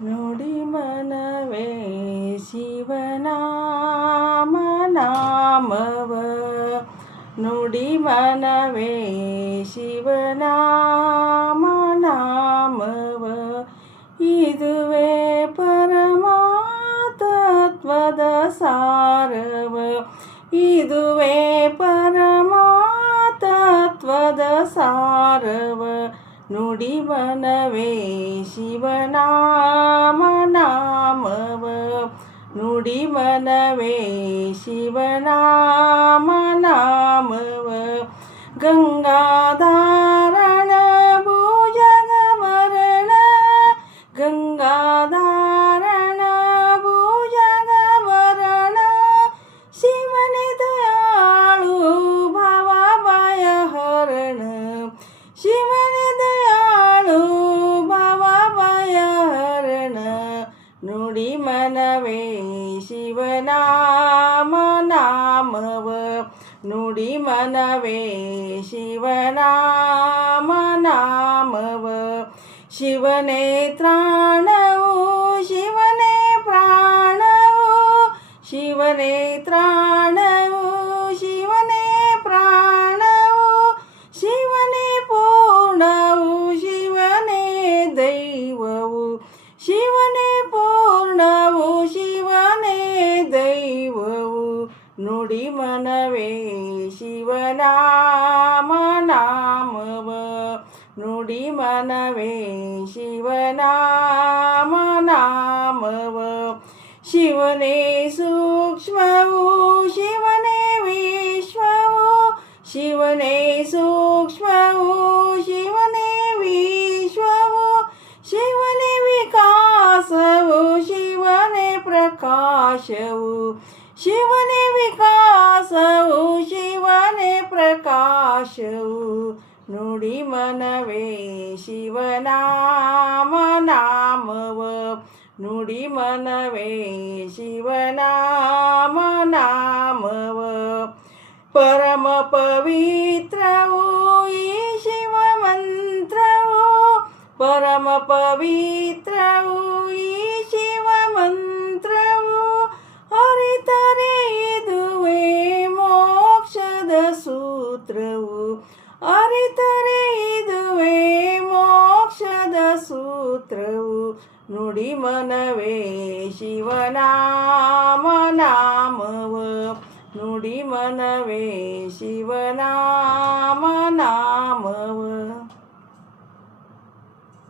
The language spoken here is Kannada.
ನುಡಿ ಮನವೇ ಶಿವನಾಮ ನಾಮವ ನುಡಿ ಮನವೇ ಶಿವನಾಮ ನಾಮವ ಇದುವೇ ಪರಮಾತತ್ವದ ಸಾರವ ಇದುವೇ ಪರಮಾತತ್ವದ ಸಾರವ ನುಡಿ ಮನವೇ ಶಿವನಾಮ ನಾಮವ ನುಡಿ ಮನವೇ ಶಿವನಾಮ ನಾಮವ ಗಂಗಾಧಾರಣ ಭುಜಗಮರಣ ಗಂಗಾಧಾರಣ ಭುಜಗಮರಣ ಶಿವನೇ ದಯಾಳು ಭವಭಯಹರಣ ಶಿವನೇ ದಯಾಳು ಭವಭಯಹರಣ ನುಡಿ ಮನವೇ ಶಿವನಾಮ ನಾಮವ ನುಡಿ ಮನವೇ ಶಿವನಾಮ ನಾಮವ ಶಿವನೇ ತ್ರಾಣವು ಶಿವನೇ ಪ್ರಾಣವು ಶಿವನೇ ತ್ರಾಣವು ಶಿವನೇ ಪ್ರಾಣವು ಶಿವನೇ ಪೂರ್ಣವು ಶಿವನೇ ದೈವವು ಶಿವನೇ ಪೂರ್ಣವು ಶಿವನೇ ದೈವವು ನುಡಿ ಮನವೇ ಶಿವನಾಮ ನಾಮವ ನುಡಿ ಮನವೇ ಶಿವನಾಮ ನಾಮವ ಶಿವನೇ ಸೂಕ್ಷ್ಮವು ಶಿವನೇ ವಿಶ್ವವು ಶಿವನೇ ಸೂಕ್ಷ್ಮವು ಶಿವನೇ ವಿಶ್ವವು ಶಿವನೇ ವಿಕಾಸವು ಶಿವನೇ ಪ್ರಕಾಶವು ಶಿವನೇ ವಿಕಾಸವು ಶಿವನೇ ಪ್ರಕಾಶವು ನುಡಿ ಮನವೇ ಶಿವನಾಮ ನಾಮವ ನುಡಿ ಮನವೇ ಶಿವನಾಮ ನಾಮವ ಪರಮ ಪವಿತ್ರವು ಈ ಶಿವ ಮಂತ್ರವು ಪರಮ ಪವಿತ್ರವು ಈ ಶಿವ ಮಂತ್ರವು ಅರಿತರೆ ಇದುವೇ ಮೋಕ್ಷದ ಸೂತ್ರವು ಅರಿತರೆ ಇದುವೇ ಮೋಕ್ಷದ ಸೂತ್ರವು ನುಡಿ ಮನವೇ ಶಿವನಾಮ ನಾಮವ ನುಡಿ ಮನವೇ ಶಿವನಾಮ ನಾಮ